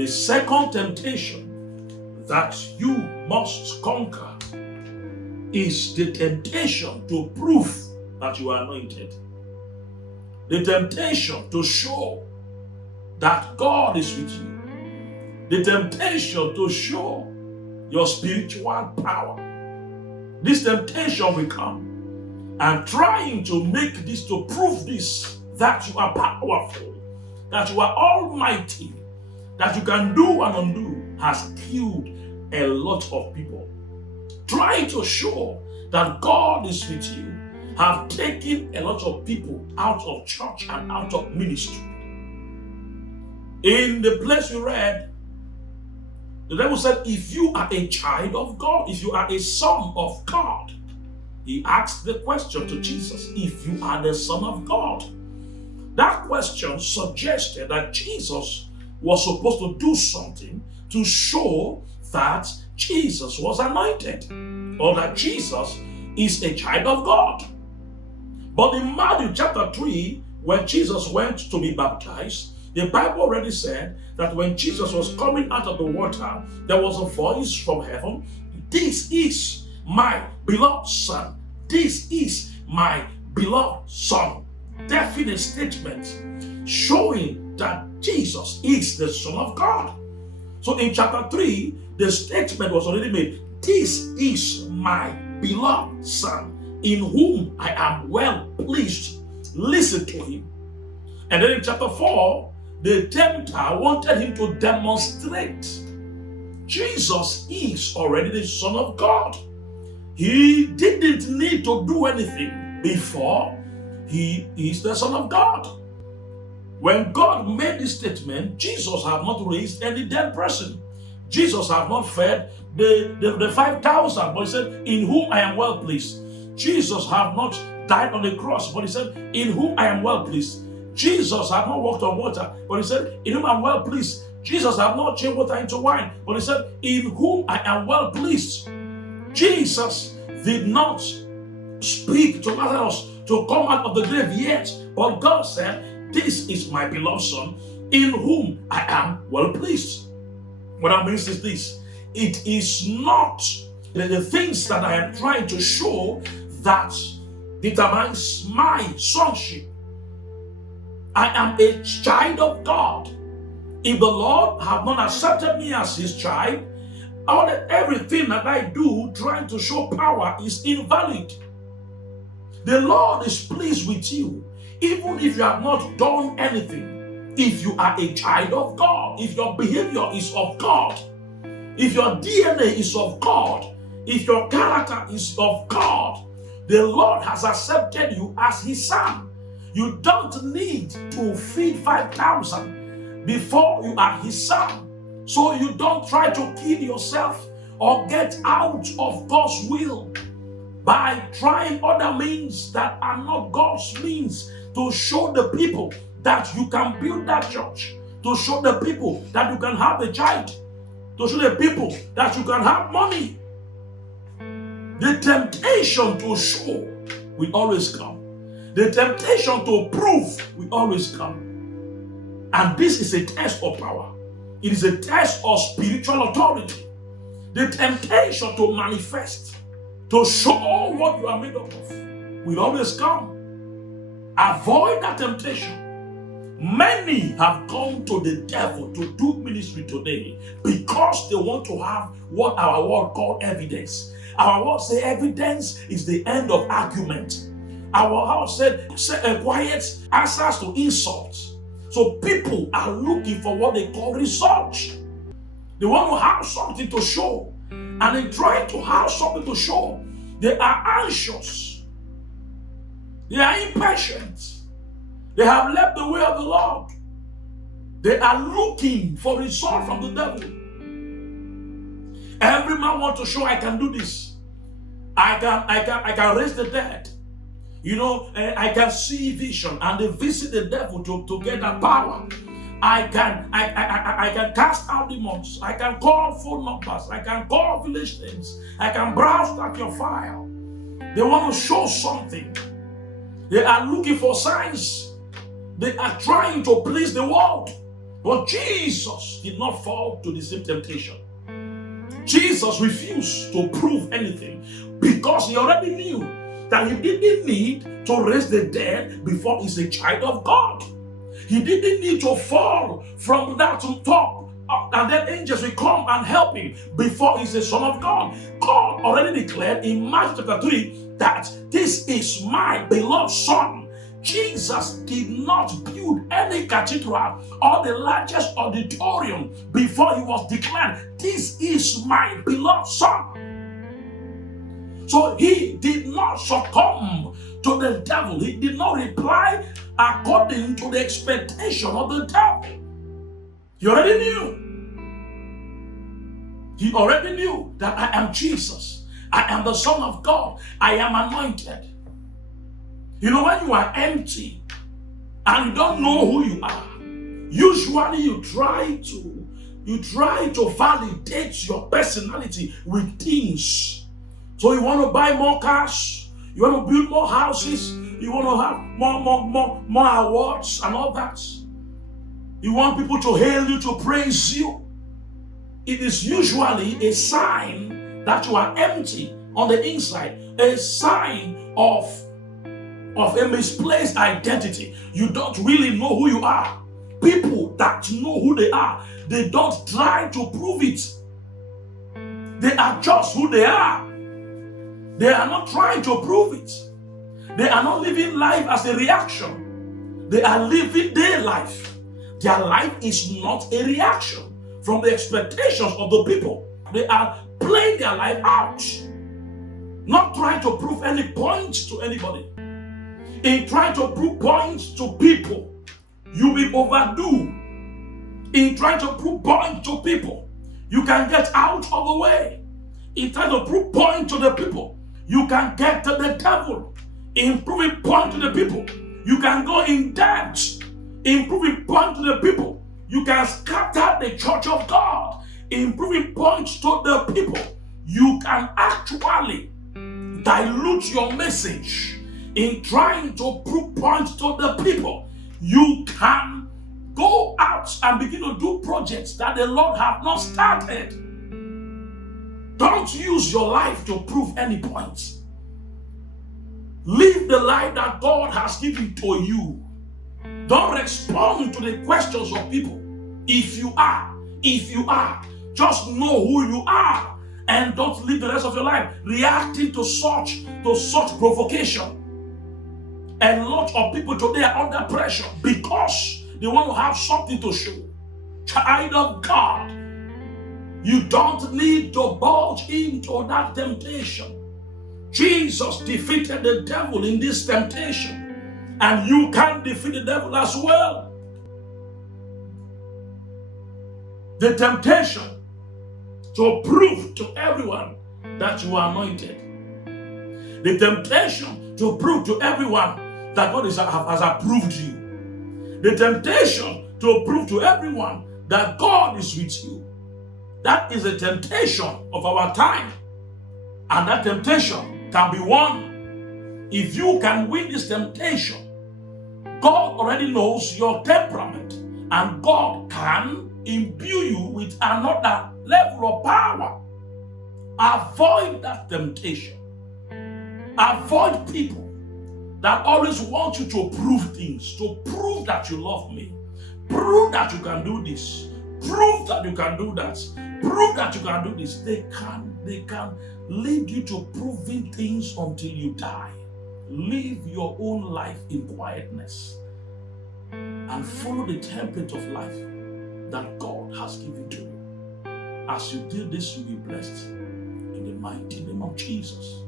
The second temptation that you must conquer is the temptation to prove that you are anointed. The temptation to show that God is with you. The temptation to show your spiritual power. This temptation will come, and trying to make this, to prove this, that you are powerful, that you are almighty, that you can do and undo, has killed a lot of people. Trying to show that God is with you have taken a lot of people out of church and out of ministry. In the place we read, the devil said, if you are a child of God, if you are a son of God, he asked the question to Jesus, if you are the son of God. That question suggested that Jesus was supposed to do something to show that Jesus was anointed, or that Jesus is a child of God. But in Matthew chapter 3, when Jesus went to be baptized, the Bible already said that when Jesus was coming out of the water, there was a voice from heaven, this is my beloved son. This is my beloved son. Definite statement showing that Jesus is the Son of God. So in chapter 3, the statement was already made. This is my beloved son, in whom I am well pleased. Listen to him. And then in chapter 4, the tempter wanted him to demonstrate Jesus is already the Son of God. He didn't need to do anything before he is the Son of God. When God made this statement, Jesus have not raised any dead person. Jesus have not fed the 5,000, but he said, in whom I am well pleased. Jesus have not died on the cross, but he said, in whom I am well pleased. Jesus have not walked on water, but he said, in whom I am well pleased. Jesus have not changed water into wine, but he said, in whom I am well pleased. Jesus did not speak to Lazarus to come out of the grave yet, but God said, this is my beloved son, in whom I am well pleased. What I mean is this: it is not the things that I am trying to show that determines my sonship. I am a child of God. If the Lord have not accepted me as his child, everything that I do trying to show power is invalid. The Lord is pleased with you, even if you have not done anything. If you are a child of God, if your behavior is of God, if your DNA is of God, if your character is of God, the Lord has accepted you as his son. You don't need to feed 5,000 before you are his son. So you don't try to kill yourself or get out of God's will by trying other means that are not God's means to show the people that you can build that church, to show the people that you can have a child, to show the people that you can have money. The temptation to show will always come. The temptation to prove will always come. And this is a test of power. It is a test of spiritual authority. The temptation to manifest, to show what you are made up of, will always come. Avoid that temptation. Many have gone to the devil to do ministry today because they want to have what our word called evidence. Our word say evidence is the end of argument. Our house said quiet answers to insults. So people are looking for what they call results. They want to have something to show. And in trying to have something to show, they are anxious. They are impatient. They have left the way of the Lord. They are looking for result from the devil. Every man wants to show, I can do this. I can raise the dead. I can see vision, and they visit the devil to get that power. I can cast out demons. I can call phone numbers. I can call village names. I can browse at your file. They want to show something. They are looking for signs. They are trying to please the world. But Jesus did not fall to the same temptation. Jesus refused to prove anything because he already knew that he didn't need to raise the dead before he's a child of God. He didn't need to fall from that to top, and then angels will come and help him before he's a son of God. God already declared in Matthew chapter 3 that this is my beloved son. Jesus did not build any cathedral or the largest auditorium before he was declared, this is my beloved son. So he did not succumb to the devil. He did not reply according to the expectation of the devil. He already knew. He already knew that I am Jesus. I am the Son of God. I am anointed. You know, when you are empty and you don't know who you are, usually you try to validate your personality with things. So you want to buy more cars, you want to build more houses, you want to have more awards and all that. You want people to hail you, to praise you. It is usually a sign that you are empty on the inside, a sign of a misplaced identity. You don't really know who you are. People that know who they are, they don't try to prove it. They are just who they are. They are not trying to prove it. They are not living life as a reaction. They are living their life. Their life is not a reaction from the expectations of the people. They are playing their life out, not trying to prove any point to anybody. In trying to prove points to people, you will overdo. In trying to prove points to people, you can get out of the way. In trying to prove point to the people, you can get to the devil. In proving point to the people, you can go in debt. In proving point to the people, you can scatter the church of God. In proving points to the people, you can actually dilute your message. In trying to prove points to the people, you can go out and begin to do projects that the Lord have not started. Don't use your life to prove any points. Live the life that God has given to you. Don't respond to the questions of people. If you are, just know who you are, and don't live the rest of your life reacting to such provocation. A lot of people today are under pressure because they want to have something to show. Child of God, you don't need to bulge into that temptation. Jesus defeated the devil in this temptation, and you can defeat the devil as well. The temptation to prove to everyone that you are anointed. The temptation to prove to everyone that God has approved you. The temptation to prove to everyone that God is with you. That is a temptation of our time. And that temptation can be won. If you can win this temptation, God already knows your temperament, and God can imbue you with another level of power. Avoid that temptation. Avoid people that always want you to prove things, to prove that you love me, prove that you can do this, prove that you can do that, prove that you can do this. They can lead you to proving things until you die. Live your own life in quietness and follow the template of life that God has given to you. As you do this, you'll be blessed in the mighty name of Jesus.